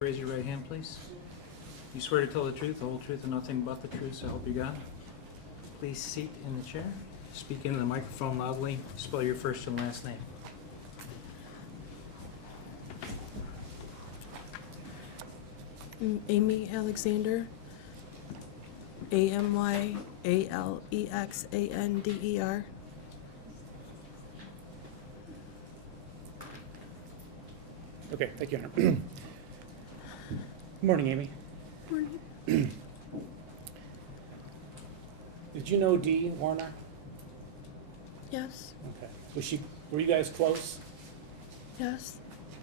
Raise your right hand, please. You swear to tell the truth, the whole truth, and nothing but the truth, so help you God. Please seat in the chair. Speak into the microphone loudly. Spell your first and last name. Amy Alexander, AMYALEXANDER. Okay, thank you, Hunter. Good morning, Amy. Morning. Did you know Dee Warner? Yes, Okay. Were you guys close? yes.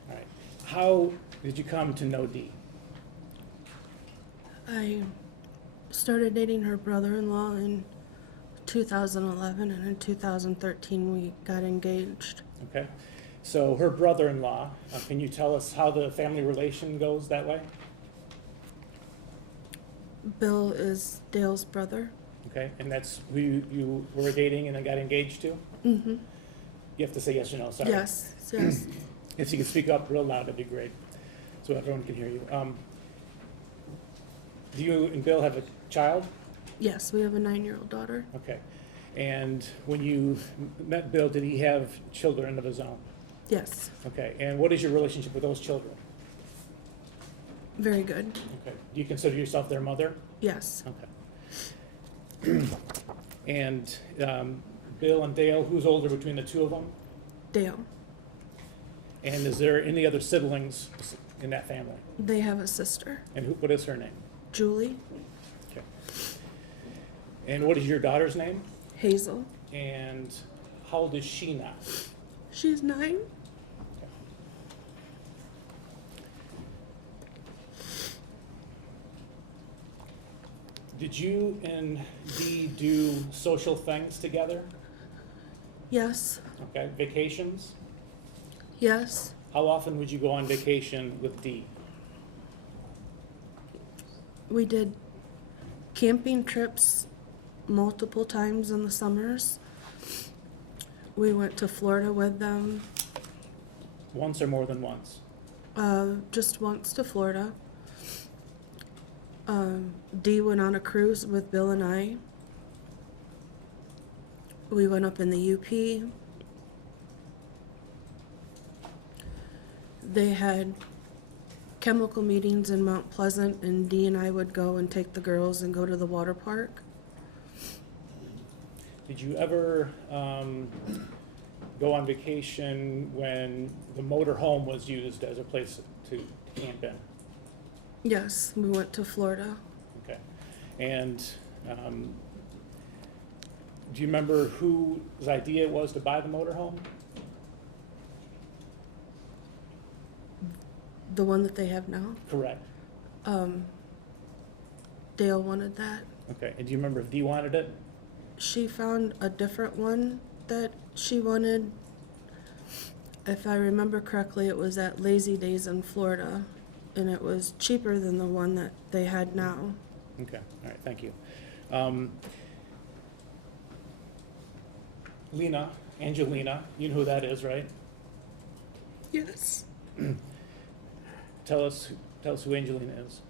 All right. How did you come to know Dee? I started dating her brother-in-law in 2011, and in 2013 we got engaged. Okay. So her brother-in-law, can you tell us how the family relation goes that way? Bill is Dale's brother. Okay, and that's who you were dating and then got engaged to? Mm-hmm. You have to say yes or no, sorry. Yes, yes. If you could speak up real loud, that'd be great, so everyone can hear you. Do you and Bill have a child? Yes, we have a 9-year-old daughter. Okay. And when you met Bill, did he have children of his own? Yes, Okay, and what is your relationship with those children? very good. Okay. Do you consider yourself their mother? Yes, Okay. And Bill and Dale, who's older between the two of them? Dale. And is there any other siblings in that family? They have a sister, And what is her name? Julie, Okay. And what is your daughter's name? Hazel. And how old is she now? She's 9. Did you and Dee do social things together? Yes, Okay, vacations? yes. How often would you go on vacation with Dee? We did camping trips multiple times in the summers. We went to Florida with them, Once or more than once? just once to Florida. Dee went on a cruise with Bill and I. We went up in the UP. They had chemical meetings in Mount Pleasant, and Dee and I would go and take the girls and go to the water park. Did you ever go on vacation when the motor home was used as a place to camp in? Yes, we went to Florida. Okay. And do you remember whose idea it was to buy the motor home? The one that they have now. Correct. Dale wanted that. Okay. And do you remember if Dee wanted it? She found a different one that she wanted. If I remember correctly, it was at Lazy Days in Florida, and it was cheaper than the one that they had now. Okay. All right. Thank you. Angelina, you know who that is, right? Yes. Tell us who Angelina is.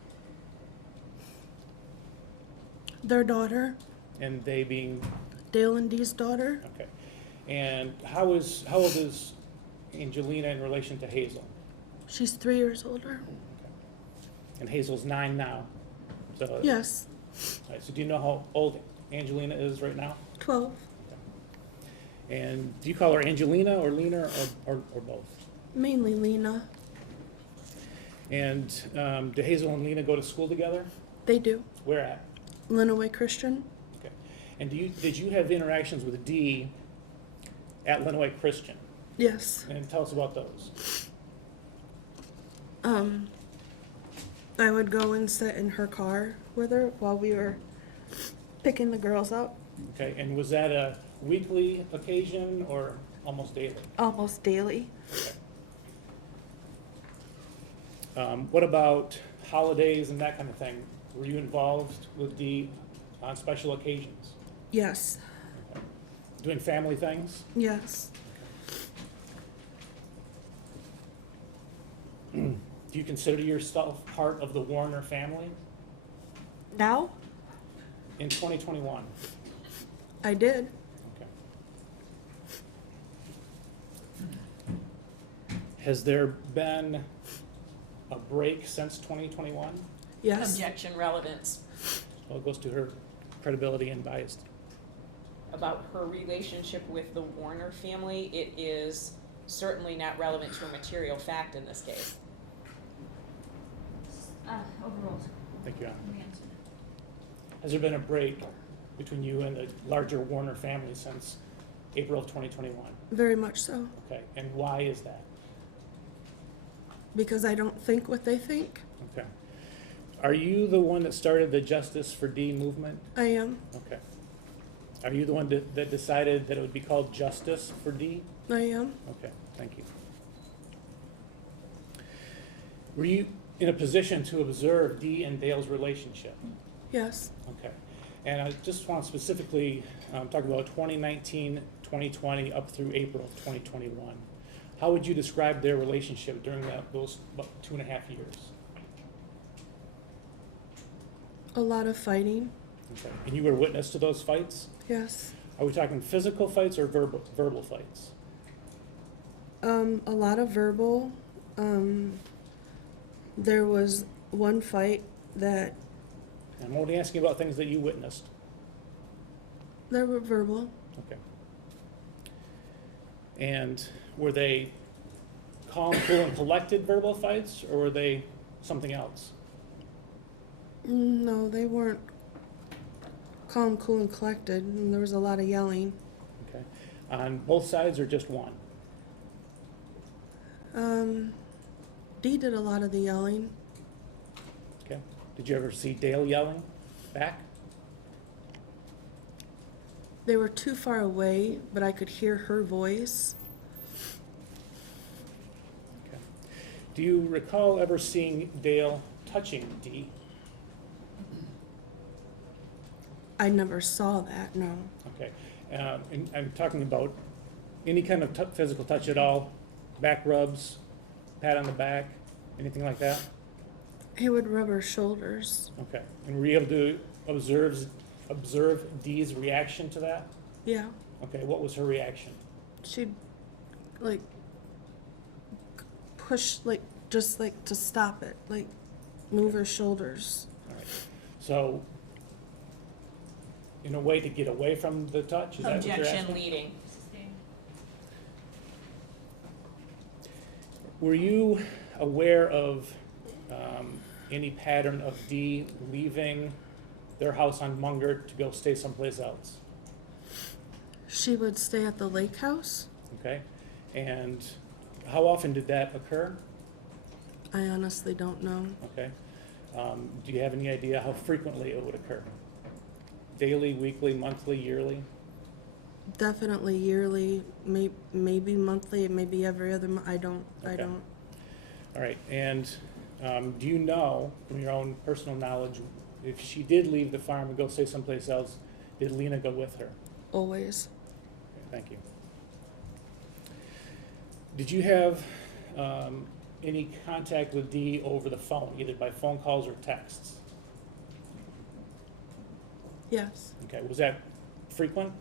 Their daughter, And they being, Dale and Dee's daughter. okay. And how old is Angelina in relation to Hazel? She's 3 years older. And Hazel's 9 now. So, Yes, all right, so do you know how old Angelina is right now? 12. And do you call her Angelina or Lena or both? Mainly Lena. And do Hazel and Lena go to school together? They do. Where at? Lenawee Christian. Okay. And did you have interactions with Dee at Lenawee Christian? Yes. And tell us about those. I would go and sit in her car with her while we were picking the girls up Okay. And was that a weekly occasion or almost daily? almost daily. What about holidays and that kind of thing? Were you involved with Dee on special occasions? Yes, Doing family things? yes. Do Do you consider yourself part of the Warner family Now? in 2021? I did. Okay. Has there been a break since 2021? Yes. Objection, relevance. Well, it goes to her credibility and bias. About her relationship with the Warner family, it is certainly not relevant to a material fact in this case. Overruled. Thank you, Anna. We answered. Has there been a break between you and the larger Warner family since April of 2021? Very much so. Okay, and why is that? Because I don't think what they think. Okay. Are you the one that started the Justice for Dee movement? I am. Okay. Are you the one that decided that it would be called Justice for Dee? I am. Okay, thank you. Were you in a position to observe Dee and Dale's relationship? Yes. Okay. And I just want to specifically talk about 2019, 2020, up through April of 2021. How would you describe their relationship during those about 2.5 years? A lot of fighting. Okay. And you were witness to those fights? Yes. Are we talking physical fights or verbal fights? A lot of verbal. There was one fight that I'm only asking about things that you witnessed. there were verbal. Okay. And were they calm, cool, and collected verbal fights, or were they something else? No, they weren't calm, cool, and collected. And there was a lot of yelling. Okay. On both sides or just one? Dee did a lot of the yelling. Okay. Did you ever see Dale yelling back? They were too far away, but I could hear her voice. Okay. Do you recall ever seeing Dale touching Dee? I never saw that, no. Okay. And I'm talking about any kind of physical touch at all, back rubs, pat on the back, anything like that? He would rub her shoulders. Okay. And were you able to observe Dee's reaction to that? Yeah. Okay. What was her reaction? She'd, like, push, like, just, like, to stop it. Like, move her shoulders. All right. So, in a way to get away from the touch, is that what you're Objection, asking? leading. Sustained. Were you aware of any pattern of Dee leaving their house on Munger to go stay someplace else? She would stay at the lake house. Okay. And how often did that occur? I honestly don't know. Okay. Do you have any idea how frequently it would occur? Daily, weekly, monthly, yearly? Definitely yearly, maybe monthly, maybe every other month. I don't. Okay. All right. And do you know, from your own personal knowledge, if she did leave the farm and go stay someplace else, did Lena go with her? Always. Okay, thank you. Did you have any contact with Dee over the phone, either by phone calls or texts? Yes. Okay. Was that frequent?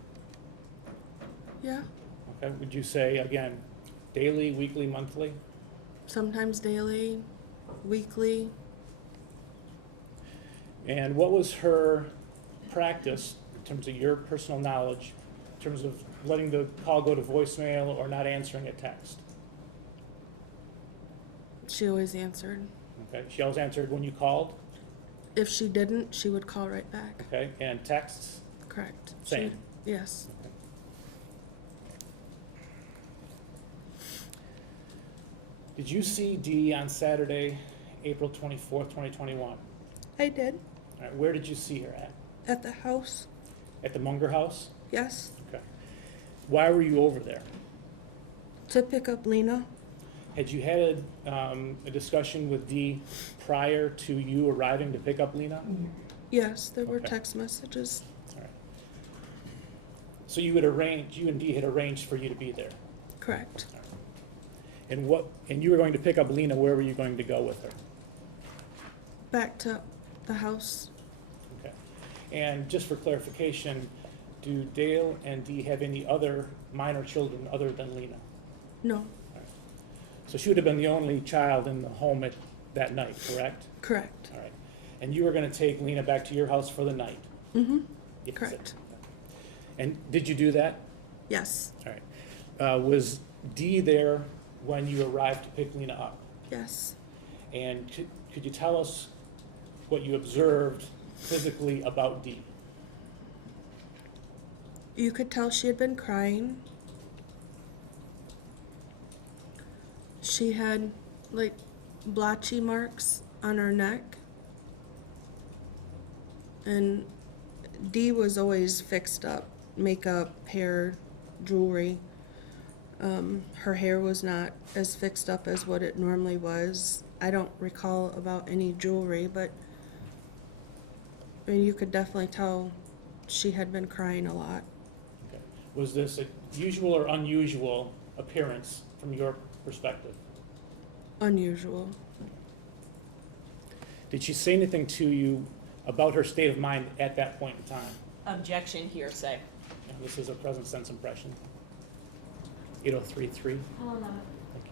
Yeah. Okay. Would you say, again, daily, weekly, monthly? Sometimes daily, weekly. And what was her practice in terms of your personal knowledge, in terms of letting the call go to voicemail or not answering a text? She always answered. Okay. She always answered when you called? If she didn't, she would call right back. Okay. And texts? Correct. Same. Yes. Okay. Did you see Dee on Saturday, April 24th, 2021? I did. All right, where did you see her at? At the house. At the Munger house? Yes. Okay. Why were you over there? To pick up Lena. Had you had a discussion with Dee prior to you arriving to pick up Lena? Yes, there were Okay. text messages. All right. So you and Dee had arranged for you to be there. Correct. And you were going to pick up Lena, where were you going to go with her? Back to the house. Okay. And just for clarification, do Dale and Dee have any other minor children other than Lena? No, So she would have been the only child in the home at that night, correct? correct. All right. And you were going to take Lena back to your house for the night? Mm-hmm. Yes. Correct. And did you do that? Yes. All right. Was Dee there when you arrived to pick Lena up? Yes. And could you tell us what you observed physically about Dee? You could tell she had been crying. She had like blotchy marks on her neck. And Dee was always fixed up, makeup, hair, jewelry. Her hair was not as fixed up as what it normally was. I don't recall about any jewelry, but I mean, you could definitely tell she had been crying a lot. Okay. Was this a usual or unusual appearance from your perspective? Unusual. Did she say anything to you about her state of mind at that point in time? Objection, hearsay. And this is a present sense impression. 8033. I'll allow it. Thank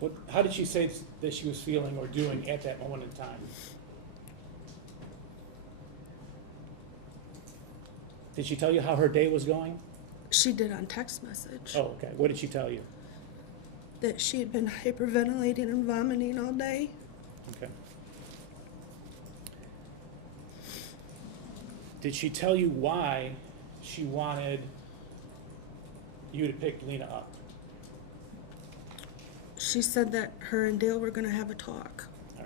you. How did she say that she was feeling or doing at that moment in time? Did she tell you how her day was going? She did on text message Oh, okay. What did she tell you? that she had been hyperventilating and vomiting all day. Okay. Did she tell you why she wanted you to pick Lena up? She said that her and Dale were going to have a talk. All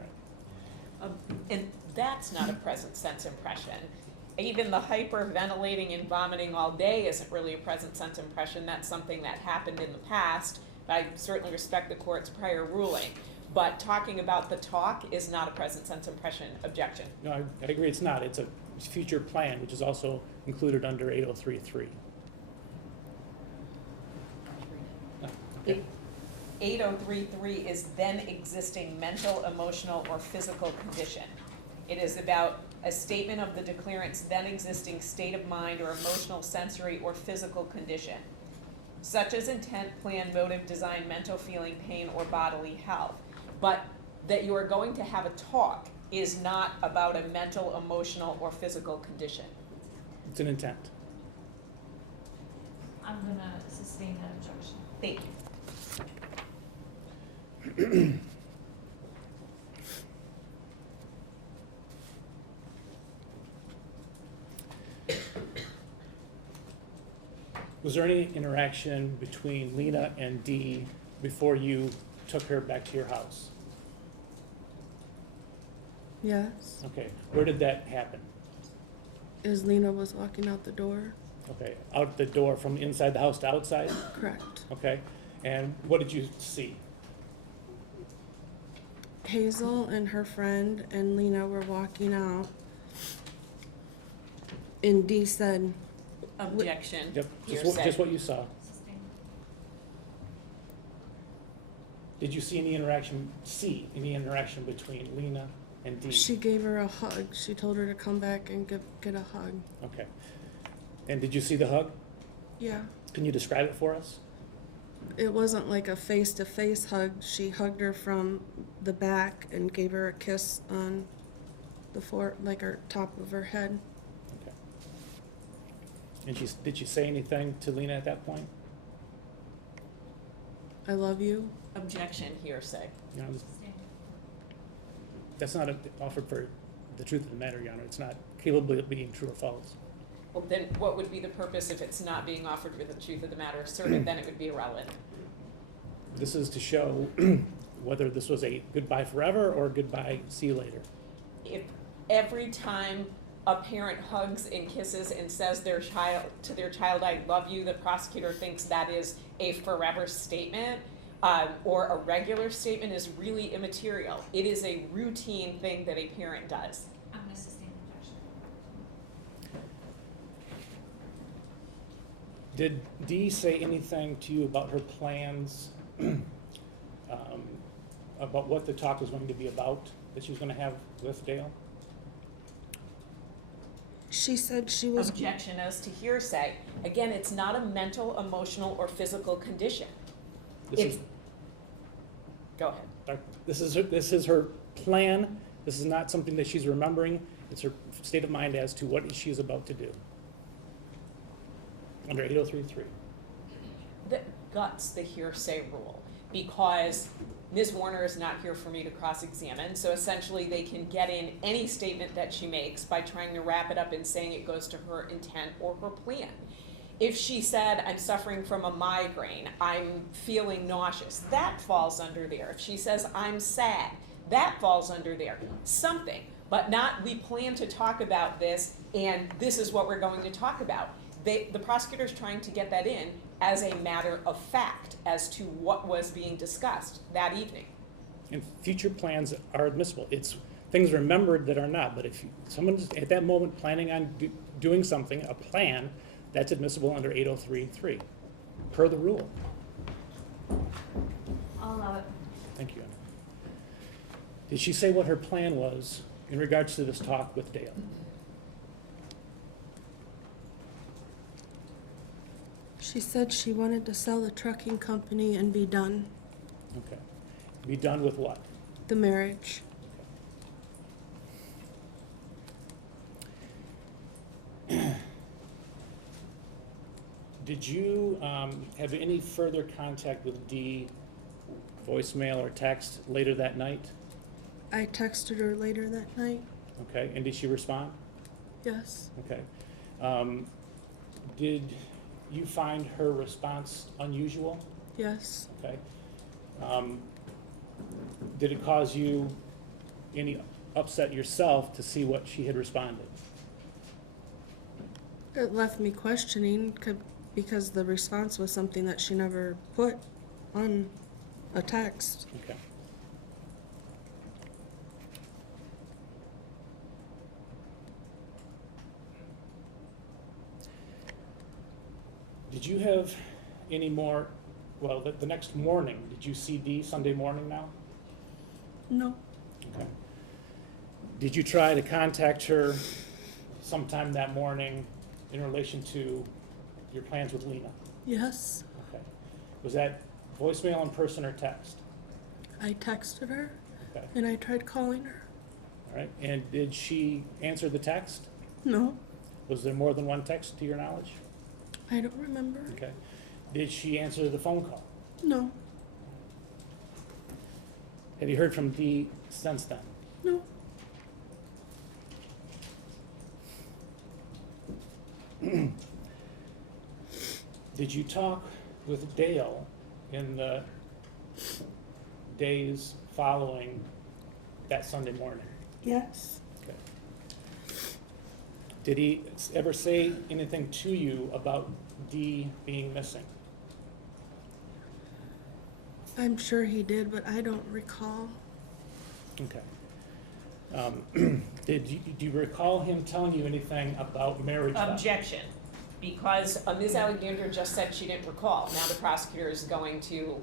right. And that's not a present sense impression. Even the hyperventilating and vomiting all day isn't really a present sense impression. That's something that happened in the past. I certainly respect the court's prior ruling. But talking about the talk is not a present sense impression. Objection. No, I agree it's not. It's a future plan, which is also included under 8033. Okay. 8033 is then existing mental, emotional, or physical condition. It is about a statement of the declarant's then existing state of mind or emotional, sensory, or physical condition, such as intent, plan, motive, design, mental feeling, pain, or bodily health. But that you are going to have a talk is not about a mental, emotional, or physical condition. It's an intent. I'm gonna sustain that objection. Thank you. Was there any interaction between Lena and Dee before you took her back to your house? Yes. Okay. Where did that happen? As Lena was walking out the door. Okay. Out the door from inside the house to outside? Correct. Okay. And what did you see? Hazel and her friend and Lena were walking out. And Dee said, Objection. Yep. Hearsay. Just what you saw. Sustain. Did you see any interaction between Lena and Dee? she gave her a hug. She told her to come back and get a hug. Okay. And did you see the hug? Yeah. Can you describe it for us? It wasn't like a face-to-face hug. She hugged her from the back and gave her a kiss on the like her top of her head. Okay. And did she say anything to Lena at that point? I love you. Objection. Hearsay. You know, Sustain. that's not offered for the truth of the matter, Your Honor. It's not capable of being true or false. Well, then what would be the purpose if it's not being offered with the truth of the matter asserted? Then it would be irrelevant. This is to show whether this was a goodbye forever or goodbye, see you later. If every time a parent hugs and kisses and says to their child, I love you, the prosecutor thinks that is a forever statement, or a regular statement, is really immaterial. It is a routine thing that a parent does. I'm gonna sustain the objection. Did Dee say anything to you about her plans about what the talk was going to be about, that she was going to have with Dale? She said she was. Objection as to hearsay. Again, it's not a mental, emotional, or physical condition. This It's, is, go ahead. this is her plan. This is not something that she's remembering. It's her state of mind as to what she is about to do. Under 803.3. That guts the hearsay rule, because Ms. Warner is not here for me to cross-examine, so essentially they can get in any statement that she makes by trying to wrap it up in saying it goes to her intent or her plan. If she said, I'm suffering from a migraine, I'm feeling nauseous, that falls under there. If she says, I'm sad, that falls under there. Something, but not, we plan to talk about this, and this is what we're going to talk about. The prosecutor's trying to get that in as a matter of fact as to what was being discussed that evening. And future plans are admissible. It's things remembered that are not, but if someone's at that moment planning on doing something, a plan, that's admissible under 803.3, per the rule. I'll allow it. Thank you, Emma. Did she say what her plan was in regards to this talk with Dale? She said she wanted to sell the trucking company and be done. Okay. Be done with what? The marriage. Did you have any further contact with Dee, voicemail or text later that night? I texted her later that night. Okay, and did she respond? Yes. Okay. Did you find her response unusual? Yes. Okay. Did it cause you any upset yourself to see what she had responded? It left me questioning because the response was something that she never put on a text. Okay. Did you have any more, well, the next morning, did you see Dee Sunday morning now? No. Okay. Did you try to contact her sometime that morning in relation to your plans with Lena? Yes. Okay. Was that voicemail in person or text? I texted her Okay. and I tried calling her. All right. And did she answer the text? No. Was there more than one text to your knowledge? I don't remember. Okay. Did she answer the phone call? No. Have you heard from Dee since then? No. Did you talk with Dale in the days following that Sunday morning? Yes. Okay. Did he ever say anything to you about Dee being missing? I'm sure he did, but I don't recall. Okay. Do you recall him telling you anything about marriage vows? Objection, because Ms. Alexander just said she didn't recall. Now the prosecutor is going to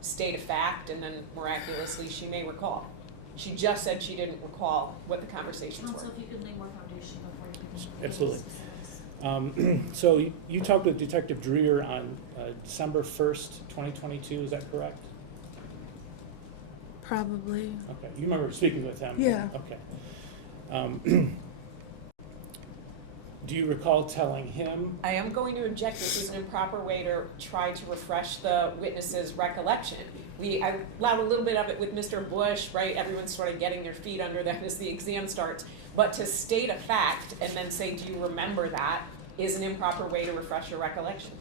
state a fact, and then miraculously she may recall. She just said she didn't recall what the conversations were. Counsel, if you could lay more foundation before you can. Absolutely. Specifics. So you talked with Detective Dreer on December 1st, 2022, is that correct? Probably. Okay, you remember speaking with him? Yeah. Okay. Do you recall telling him? I am going to object. This is an improper way to try to refresh the witness's recollection. I allowed a little bit of it with Mr. Bush, right? Everyone's sort of getting their feet under them as the exam starts. But to state a fact and then say, do you remember that, is an improper way to refresh your recollection.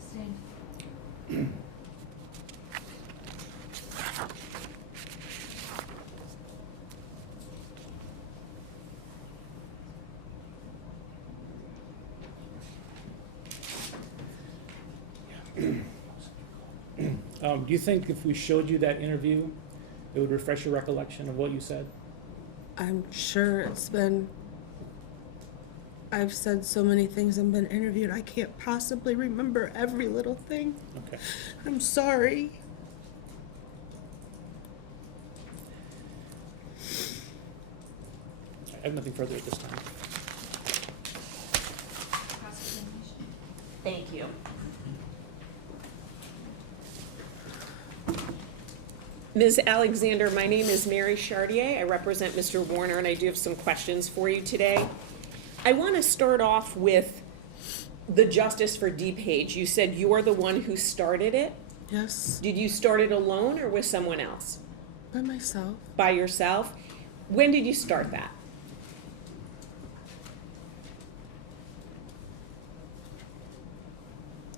Sustained. Do you think if we showed you that interview, it would refresh your recollection of what you said? I'm sure it's been. I've said so many things and been interviewed, I can't possibly remember every little thing. Okay. I'm sorry. I have nothing further at this time. Cross-examination. Thank you. Ms. Alexander, my name is Mary Chartier. I represent Mr. Warner, and I do have some questions for you today. I want to start off with the Justice for Dee page. You said you're the one who started it. Yes, Did you start it alone or with someone else? by myself. By yourself? When did you start that?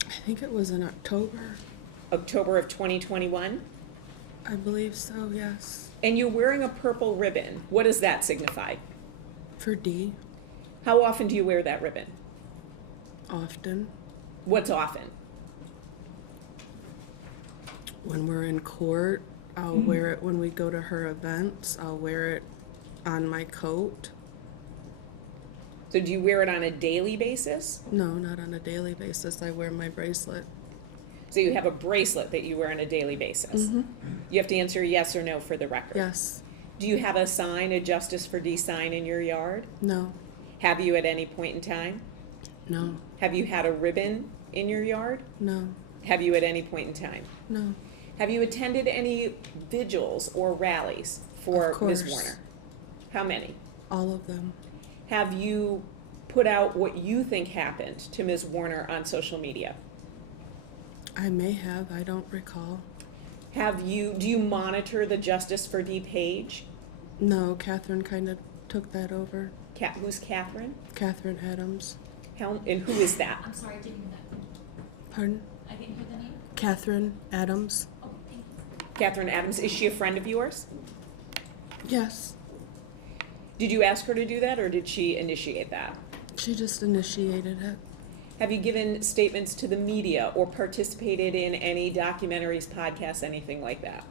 I think it was in October. October of 2021? I believe so, yes. And you're wearing a purple ribbon. What does that signify? For D, How often do you wear that ribbon? often. What's often? When we're in court, I'll wear it when we go to her events. I'll wear it on my coat. So do you wear it on a daily basis? No, not on a daily basis. I wear my bracelet. So you have a bracelet that you wear on a daily basis? You have to answer yes or no for the record. Yes. Do you have a sign, a Justice for D sign in your yard? No. Have you at any point in time? No. Have you had a ribbon in your yard? No. Have you at any point in time? No. Have you attended any vigils or rallies for Of Ms. course. Warner? How many? All of them. Have you put out what you think happened to Ms. Warner on social media? I may have. I don't recall. Do you monitor the Justice for D page? No, Catherine kind of took that over. Who's Catherine? Catherine Adams. And who is that? I'm sorry, I didn't hear that. Pardon? I didn't hear the name. Catherine Adams. Oh, thank you. Catherine Adams. Is she a friend of yours? Yes. Did you ask her to do that, or did she initiate that? She just initiated it. Have you given statements to the media or participated in any documentaries, podcasts, anything like that?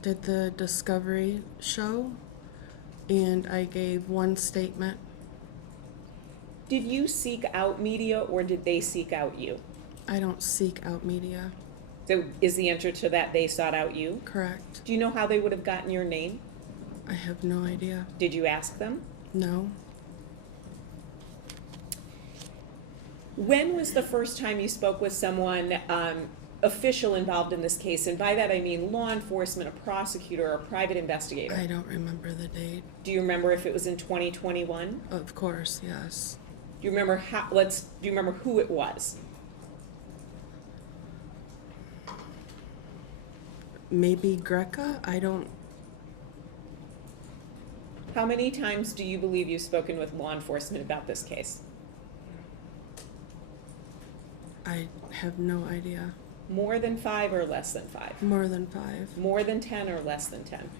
Did the Discovery show, and I gave one statement. Did you seek out media, or did they seek out you? I don't seek out media. So is the answer to that they sought out you? Correct. Do you know how they would have gotten your name? I have no idea. Did you ask them? No. When was the first time you spoke with someone official involved in this case? And by that I mean law enforcement, a prosecutor, or a private investigator. I don't remember the date. Do you remember if it was in 2021? Of course, yes. Do you remember do you remember who it was? Maybe Greca? I don't. How many times do you believe you've spoken with law enforcement about this case? I have no idea. More than 5 or less than 5? More than 5. More than 10 or less than 10?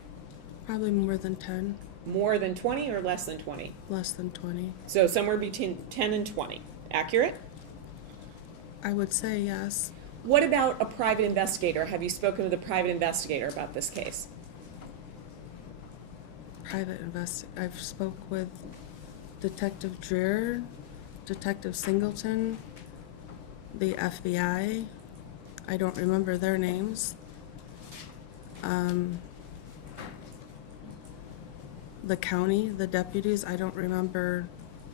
Probably more than 10. More than 20 or less than 20? Less than 20. So somewhere between 10 and 20. Accurate? I would say yes. What about a private investigator? Have you spoken with a private investigator about this case? I've spoke with Detective Dreer, Detective Singleton, the FBI. I don't remember their names. The county, the deputies, I don't remember.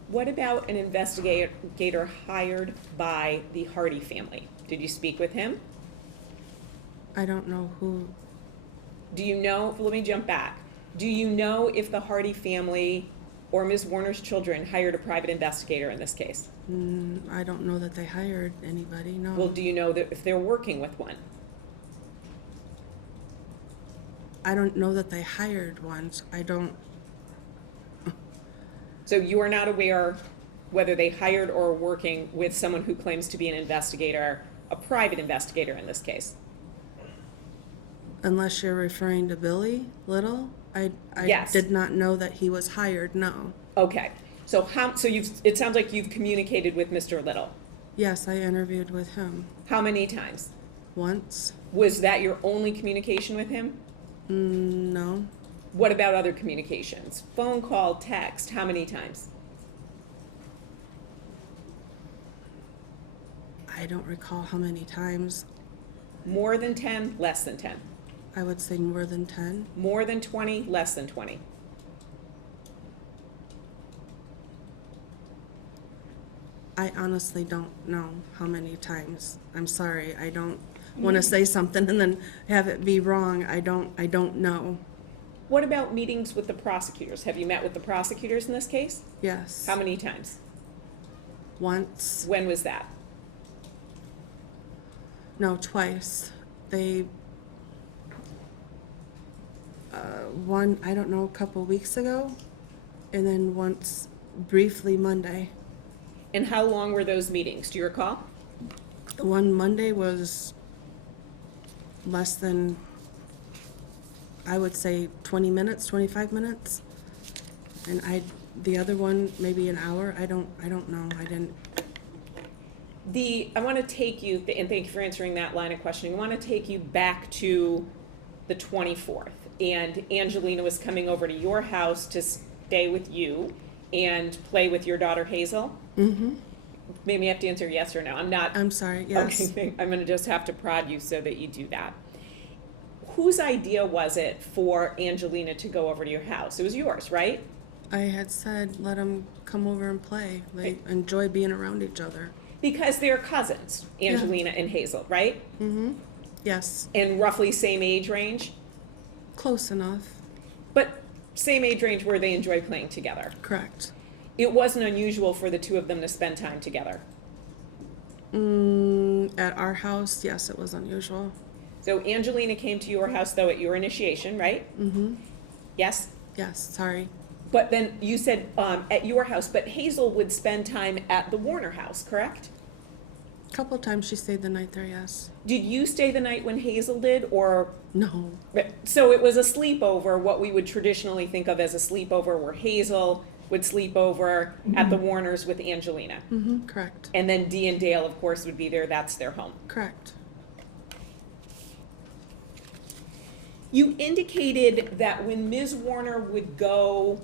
What about an investigator hired by the Hardy family? Did you speak with him? I don't know who. Do you know, let me jump back. Do you know if the Hardy family or Ms. Warner's children hired a private investigator in this case? I don't know that they hired anybody, no. Well, do you know that if they're working with one? I don't know that they hired one. I don't. So you are not aware whether they hired or are working with someone who claims to be an investigator, a private investigator in this case? Unless you're referring to Billy Little, I Yes. did not know that he was hired. No. Okay. So it sounds like you've communicated with Mr. Little. Yes, I interviewed with him How many times? once. Was that your only communication with him? No. What about other communications? Phone call, text, how many times? I don't recall how many times. More than 10, less than 10? I would say more than 10. More than 20, less than 20? I honestly don't know how many times. I'm sorry. I don't want to say something and then have it be wrong. I don't know. What about meetings with the prosecutors? Have you met with the prosecutors in this case? Yes. How many times? Once. When was that? No, twice. They, one, I don't know, a couple weeks ago, and then once briefly Monday. And how long were those meetings? Do you recall? The one Monday was less than, I would say 20 minutes, 25 minutes. And the other one, maybe an hour. I don't know. I didn't. I want to take you, and thank you for answering that line of questioning. I want to take you back to the 24th. And Angelina was coming over to your house to stay with you and play with your daughter Hazel. Mm-hmm. Maybe you have to answer yes or no. I'm sorry, yes. Okay, I'm going to just have to prod you so that you do that. Whose idea was it for Angelina to go over to your house? It was yours, right? I had said, let them come over and play. They enjoy being around each other. Because they're cousins, Angelina and Hazel, right? Mm-hmm. Yes. And roughly same age range? Close enough. But same age range where they enjoy playing together. Correct. It wasn't unusual for the two of them to spend time together. At our house, yes, it was unusual. So Angelina came to your house, though, at your initiation, right? Mm-hmm. Yes? Yes, sorry. But then you said at your house, but Hazel would spend time at the Warner house, correct? A couple times she stayed the night there, yes. Did you stay the night when Hazel did, or? No. So it was a sleepover, what we would traditionally think of as a sleepover, where Hazel would sleep over at the Warners with Angelina. Mm-hmm. Correct. And then Dee and Dale, of course, would be there. That's their home. Correct. You indicated that when Ms. Warner would go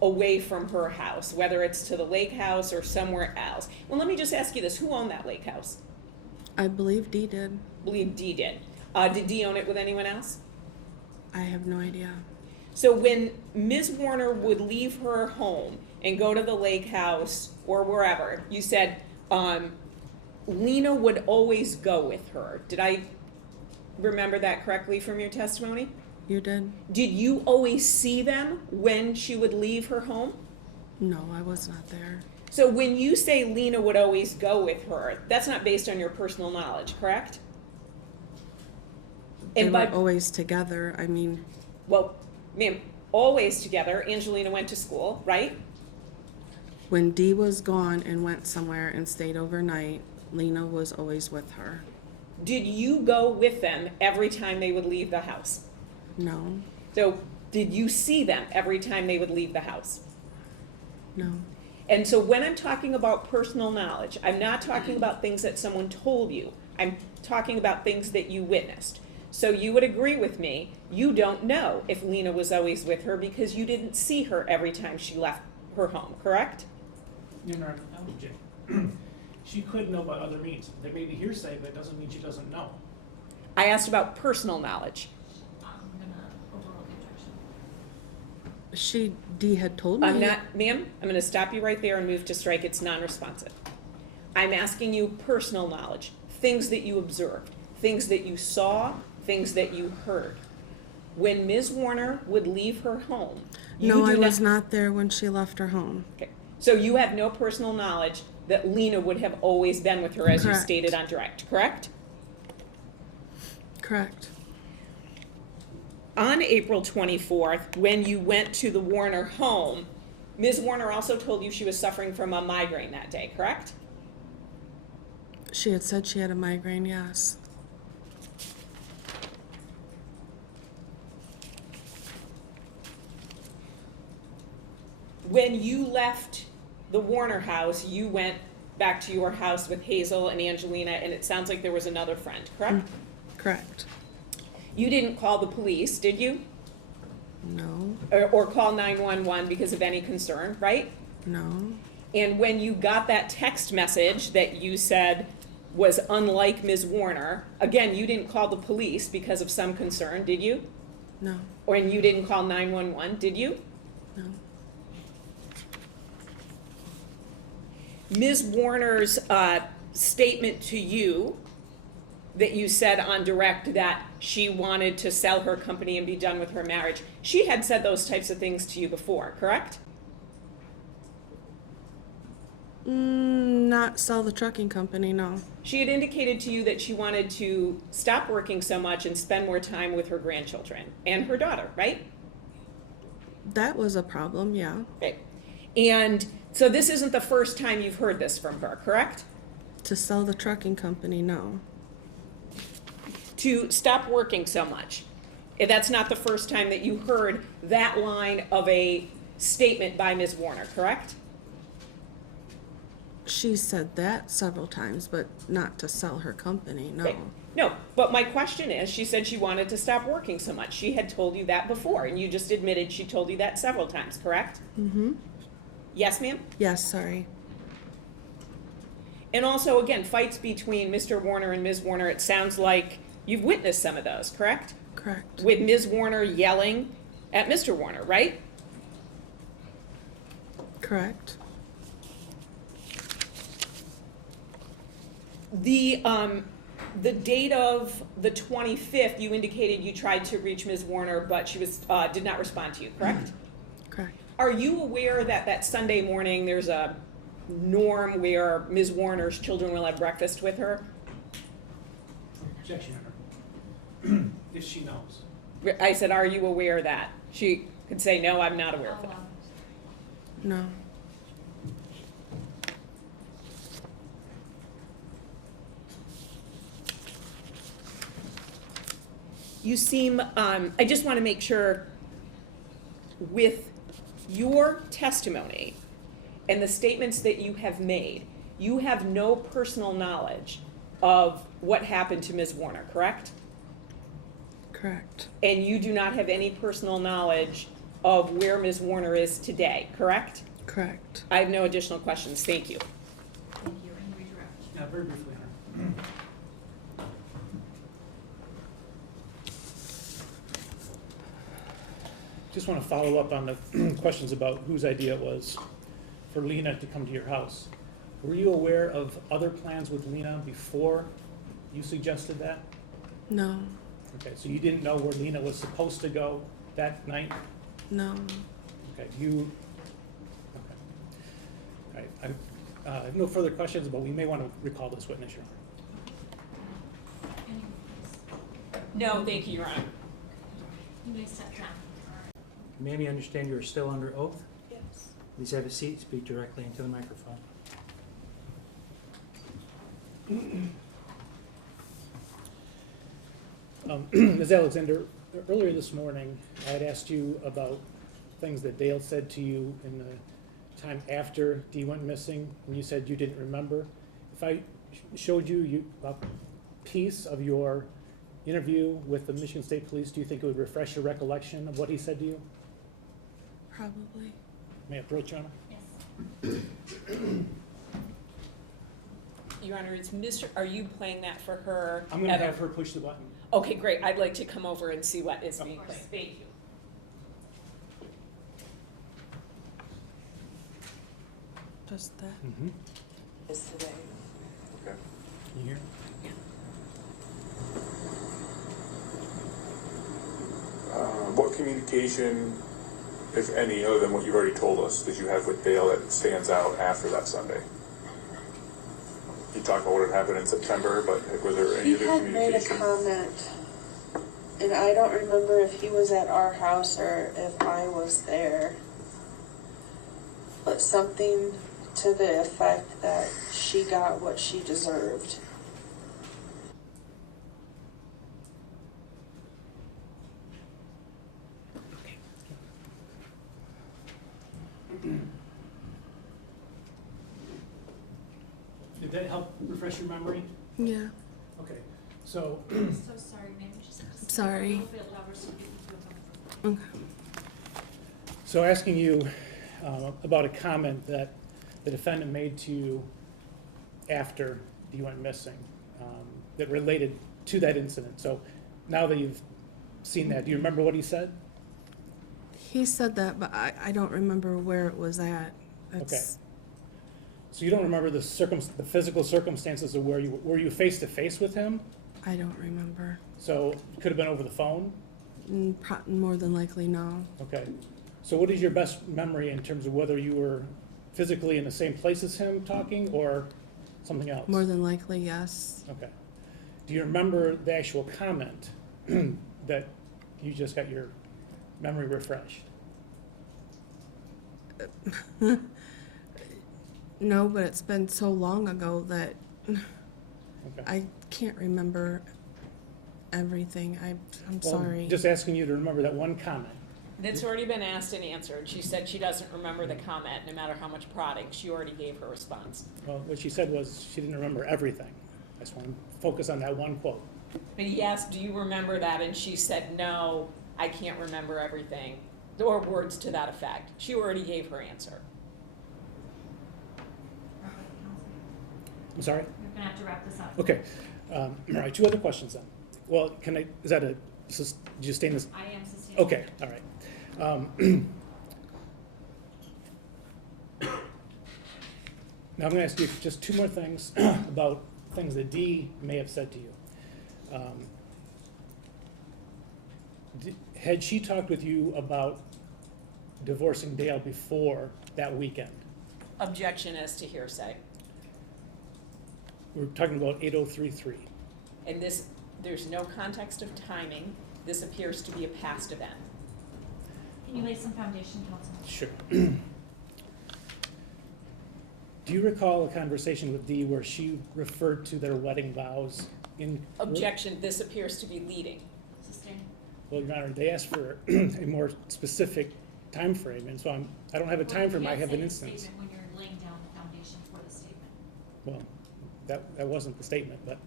away from her house, whether it's to the lake house or somewhere else. Well, let me just ask you this. Who owned that lake house? I believe Dee did. I believe Dee did. Did Dee own it with anyone else? I have no idea. So when Ms. Warner would leave her home and go to the lake house or wherever, you said Lena would always go with her. Did I remember that correctly from your testimony? You did? Did you always see them when she would leave her home? No, I was not there. So when you say Lena would always go with her, that's not based on your personal knowledge, correct? They were always together. I mean, well, ma'am, always together. Angelina went to school, right? when Dee was gone and went somewhere and stayed overnight, Lena was always with her. Did you go with them every time they would leave the house? No, So did you see them every time they would leave the house? no. And so when I'm talking about personal knowledge, I'm not talking about things that someone told you. I'm talking about things that you witnessed. So you would agree with me, you don't know if Lena was always with her because you didn't see her every time she left her home, correct? Your Honor, Jay, she could know by other means. There may be hearsay, but it doesn't mean she doesn't know. I asked about personal knowledge. I'm gonna overrule the objection. Dee had told me. I'm not, ma'am, I'm gonna stop you right there and move to strike, it's non-responsive. I'm asking you personal knowledge, things that you observed, things that you saw, things that you heard. When Ms. Warner would leave her home, you No, do I was not there when she left her home. Okay, so you have no personal knowledge that Lena would have always been with her, as you Correct. stated on direct, correct? Correct. On April 24th, when you went to the Warner home, Ms. Warner also told you she was suffering from a migraine that day, correct? She had said she had a migraine, yes. When you left the Warner house, you went back to your house with Hazel and Angelina, and it sounds like there was another friend, correct? Correct. You didn't call the police, did you? No, Or call 911 because of any concern, right? no. And when you got that text message that you said was unlike Ms. Warner. Again, you didn't call the police because of some concern, did you? No, Or and you didn't call 911, did you? no, Ms. Warner's statement to you that you said on direct that she wanted to sell her company and be done with her marriage, she had said those types of things to you before, correct? not sell the trucking company, no. She had indicated to you that she wanted to stop working so much and spend more time with her grandchildren and her daughter, right? That was a problem, yeah. Okay. And so this isn't the first time you've heard this from her, correct? To sell the trucking company, no. To stop working so much. That's not the first time that you heard that line of a statement by Ms. Warner, correct? She said that several times, but not to sell her company, no. Okay. No, but my question is, she said she wanted to stop working so much. She had told you that before, and you just admitted she told you that several times, correct? Mm-hmm. Yes, ma'am? Yes, sorry. And also, again, fights between Mr. Warner and Ms. Warner, it sounds like you've witnessed some of those, correct? Correct. With Ms. Warner yelling at Mr. Warner, right? Correct. The date of the 25th, you indicated you tried to reach Ms. Warner, but she was did not respond to you, correct? Correct. Are you aware that that Sunday morning there's a norm where Ms. Warner's children will have breakfast with her? Objection, Your Honor. If she knows. I said, are you aware of that? She could say, no, I'm not aware of that. No. You seem, I just want to make sure with your testimony and the statements that you have made, you have no personal knowledge of what happened to Ms. Warner, correct? Correct. And you do not have any personal knowledge of where Ms. Warner is today, correct? Correct. I have no additional questions. Thank you. Thank you, and redirect. Yeah, very briefly, Your Honor. Just want to follow up on the questions about whose idea it was for Lena to come to your house. Were you aware of other plans with Lena before you suggested that? No. Okay, so you didn't know where Lena was supposed to go that night? No. Okay, okay. All right, I have no further questions, but we may want to recall this witness, Your Honor. Anyone, please? No, thank you, Your Honor. You may step down. Ma'am, you understand you are still under oath? Yes. Please have a seat, speak directly into the microphone. Ms. Alexander, earlier this morning, I had asked you about things that Dale said to you in the time after Dee went missing, and you said you didn't remember. If I showed you a piece of your interview with the Michigan State Police, do you think it would refresh your recollection of what he said to you? Probably. May I approach, Your Honor? Yes. Your Honor, it's Mr., are you playing that for her? I'm going to have her push the button. Okay, great. I'd like to come over and see what is being course. played. Thank you. Just that. Mm-hmm. Is today. Can you hear? What communication, if any, other than what you've already told us, did you have with Dale that stands out after that Sunday? You talked about what had happened in September, but were there any He other had made a communication? comment, and I don't remember if he was at our house or if I was there, but something to the effect that she got what she deserved. Did that help refresh your memory? Yeah. Okay, so I'm so sorry, ma'am, we just have to. speak Sorry. A little bit louder so people feel comfortable. Okay. So asking you about a comment that the defendant made to you after Dee went missing, that related to that incident. So now that you've seen that, do you remember what he said? He said that, but I don't remember where it was at. It's, So you don't remember the physical circumstances of were you face to face with him? I don't remember. So it could have been over the phone? More than likely, no. Okay. So what is your best memory in terms of whether you were physically in the same place as him talking or something else? More than likely, yes. Okay. Do you remember the actual comment that you just got your memory refreshed? No, but it's been so long ago that Okay. I can't remember everything. I'm Well, sorry. Just asking you to remember that one comment. That's already been asked and answered. She said she doesn't remember the comment, no matter how much prodding. She already gave her response. Well, what she said was she didn't remember everything. I just want to focus on that one quote. But he asked, do you remember that? And she said, no, I can't remember everything. Or words to that effect. She already gave her answer. I'm sorry? You're gonna have to wrap this up. Okay. All right, two other questions then. Well, is that did you stay in this? I am sustaining. Okay, all right. Now I'm going to ask you just two more things about things that Dee may have said to you. Had she talked with you about divorcing Dale before that weekend? Objection as to hearsay. We're talking about 8033. And there's no context of timing. This appears to be a past event. Can you lay some foundation, Councilman? Sure. Do you recall a conversation with Dee where she referred to their wedding vows in? Objection, this appears to be leading. Sustain. Well, Your Honor, they asked for a more specific time frame, and so I don't have a time frame, I have an instance. Statement when you're laying down the foundation for the statement. Well, that wasn't the statement, but.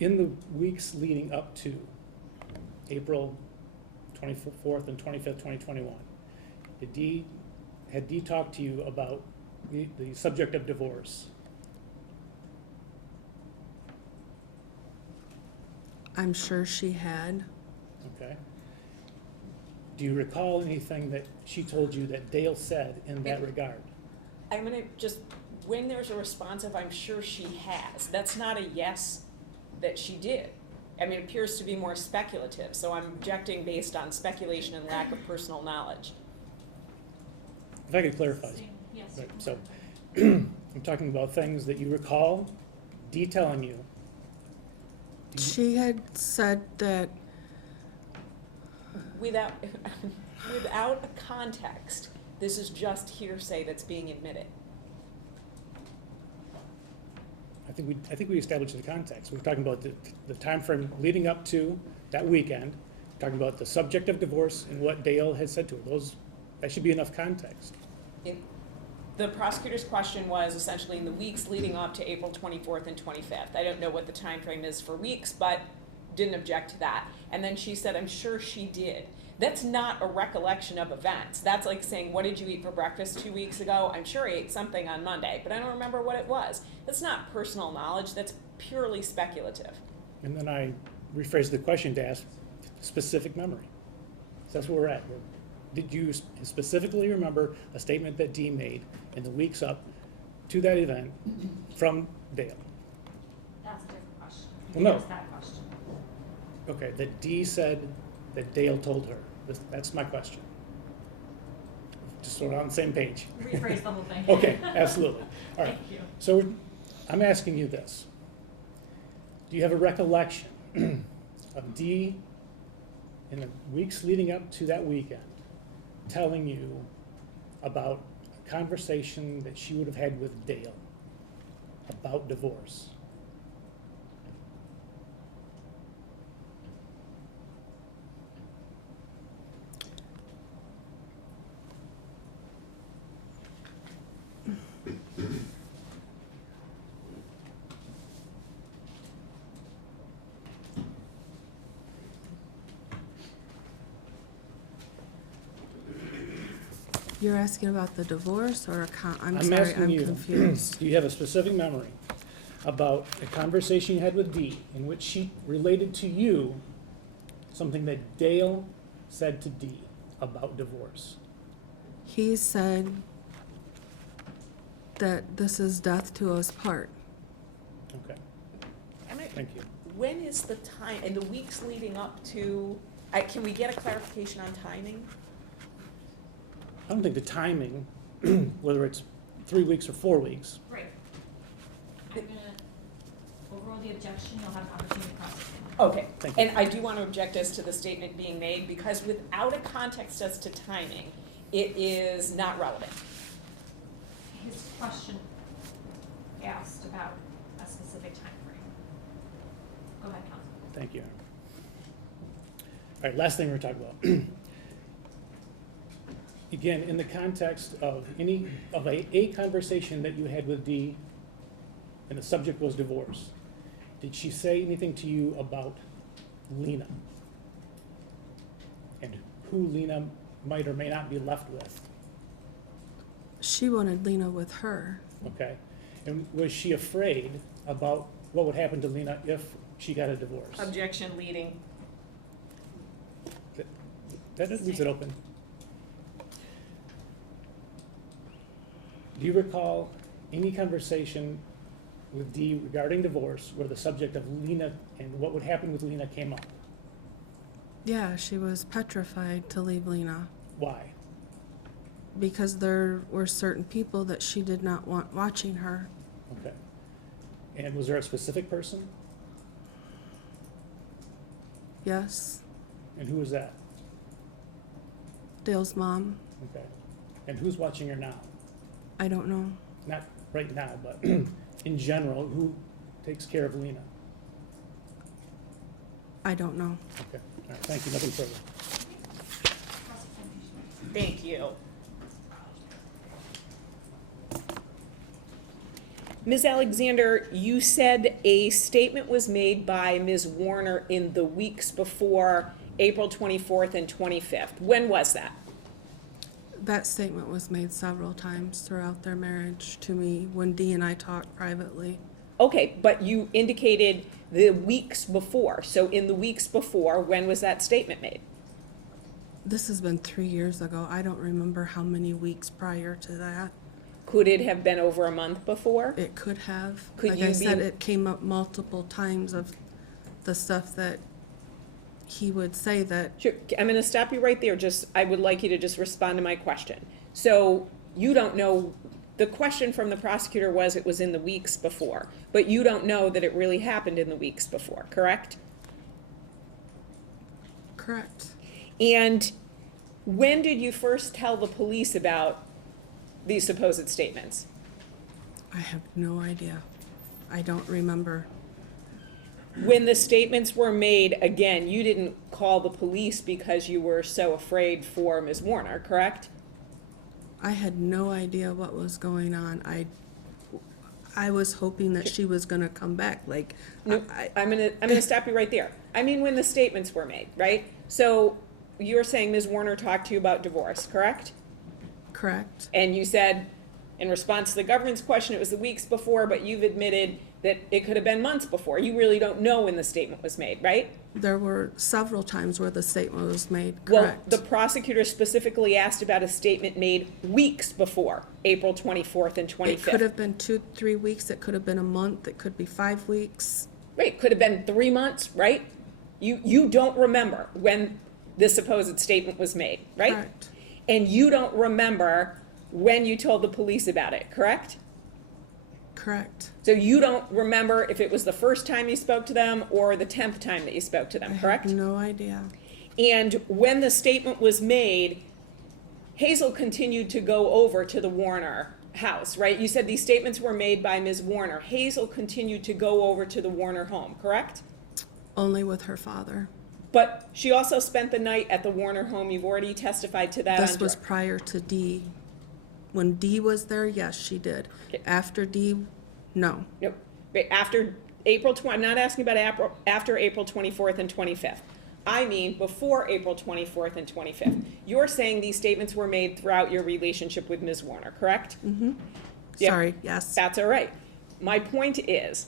In the weeks leading up to April 24th and 25th, 2021, had Dee talked to you about the subject of divorce? I'm sure she had. Okay. Do you recall anything that she told you that Dale said in that regard? I'm gonna just, when there's a responsive, I'm sure she has. That's not a yes that she did. I mean, it appears to be more speculative, so I'm objecting based on speculation and lack of personal knowledge. If I could clarify. Sustain. Yes. you Right, can so clarify. I'm talking about things that you recall Dee telling you. She had said that Without a context, this is just hearsay that's being admitted. I think we established the context. We're talking about the time frame leading up to that weekend, talking about the subject of divorce and what Dale had said to her. That should be enough context. The prosecutor's question was essentially in the weeks leading up to April 24th and 25th. I don't know what the time frame is for weeks, but didn't object to that. And then she said, I'm sure she did. That's not a recollection of events. That's like saying, what did you eat for breakfast 2 weeks ago? I'm sure I ate something on Monday, but I don't remember what it was. That's not personal knowledge. That's purely speculative. And then I rephrased the question to ask specific memory. So that's where we're at. Did you specifically remember a statement that Dee made in the weeks up to that event from Dale? That's a different question. Well, no. Ask that question. Okay, that Dee said that Dale told her. That's my question. Just so we're on the same page. Rephrase the whole thing. Okay, absolutely. All right. Thank you. So I'm asking you this. Do you have a recollection of Dee in the weeks leading up to that weekend telling you about a conversation that she would have had with Dale about divorce? You're asking about the divorce or I'm I'm sorry, asking I'm you, confused. do you have a specific memory about a conversation you had with Dee in which she related to you something that Dale said to Dee about divorce? He said that this is death to us part. Okay, And thank you. when is the time, in the weeks leading up to, can we get a clarification on timing? I don't think the timing, whether it's 3 weeks or 4 weeks, Right. I'm gonna overrule the objection, you'll have an opportunity to cross-examine. Okay, Thank you. and I do want to object as to the statement being made, because without a context as to timing, it is not relevant. His question asked about a specific time frame. Go ahead, Counsel. thank you. All right, last thing we're talking about. Again, in the context of a conversation that you had with Dee, and the subject was divorce, did she say anything to you about Lena? And who Lena might or may not be left with, She wanted Lena with her. okay? And was she afraid about what would happen to Lena if she got a divorce? Objection leading. That leaves it open. Do you recall any conversation with Dee regarding divorce where the subject of Lena and what would happen with Lena came up? Yeah, she was petrified to leave Lena Why? because there were certain people that she did not want watching her. Okay. And was there a specific person? Yes, And who was that? Dale's mom. Okay. And who's watching her now? I don't know. Not right now, but in general, who takes care of Lena? I don't know. Okay. All right, thank you. Nothing further. Cross-examination. Thank you. Ms. Alexander, you said a statement was made by Ms. Warner in the weeks before April 24th and 25th. When was that? That statement was made several times throughout their marriage to me when Dee and I talked privately. Okay, but you indicated the weeks before. So in the weeks before, when was that statement made? This has been 3 years ago. I don't remember how many weeks prior to that. Could it have been over a month before? It could have. Could Like you I said, be- it came up multiple times of the stuff that he would say that Sure, I'm gonna stop you right there, I would like you to just respond to my question. So, you don't know, the question from the prosecutor was it was in the weeks before, but you don't know that it really happened in the weeks before, correct? correct. And when did you first tell the police about these supposed statements? I have no idea. I don't remember. When the statements were made, again, you didn't call the police because you were so afraid for Ms. Warner, correct? I had no idea what was going on. I was hoping that she was gonna come back. Like, No, I'm gonna stop you right there. I mean, when the statements were made, right? So you're saying Ms. Warner talked to you about divorce, correct? correct. And you said, in response to the government's question, it was the weeks before, but you've admitted that it could have been months before. You really don't know when the statement was made, right? There were several times where the statement was made, Well, correct. the prosecutor specifically asked about a statement made weeks before April 24th and It 25th. could have been 2-3 weeks, it could have been a month, it could be 5 weeks. Right, could have been 3 months, right? You don't remember when this supposed statement was made, right? Correct. And you don't remember when you told the police about it, correct? Correct. So you don't remember if it was the first time you spoke to them or the 10th time that you spoke to I them, have correct? no idea. And when the statement was made, Hazel continued to go over to the Warner house, right? You said these statements were made by Ms. Warner. Hazel continued to go over to the Warner home, correct? Only with her father. But she also spent the night at the Warner home. You've already testified to that. This on was direct- prior to Dee. When Dee was there, yes, she did. Okay. After Dee, no. Nope. Right, after April 20, I'm not asking about after April 24th and 25th. I mean before April 24th and 25th. You're saying these statements were made throughout your relationship with Ms. Warner, correct? Yeah. Sorry, yes. That's all right. My point is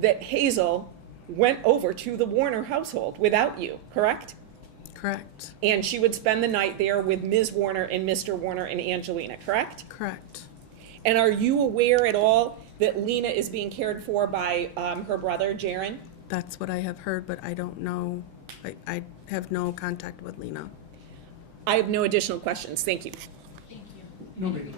that Hazel went over to the Warner household without you, correct? Correct. And she would spend the night there with Ms. Warner and Mr. Warner and Angelina, correct? Correct. And are you aware at all that Lena is being cared for by her brother, Jaron? That's what I have heard, but I don't know. I have no contact with Lena. I have no additional questions. Thank you. Thank you. Nobody.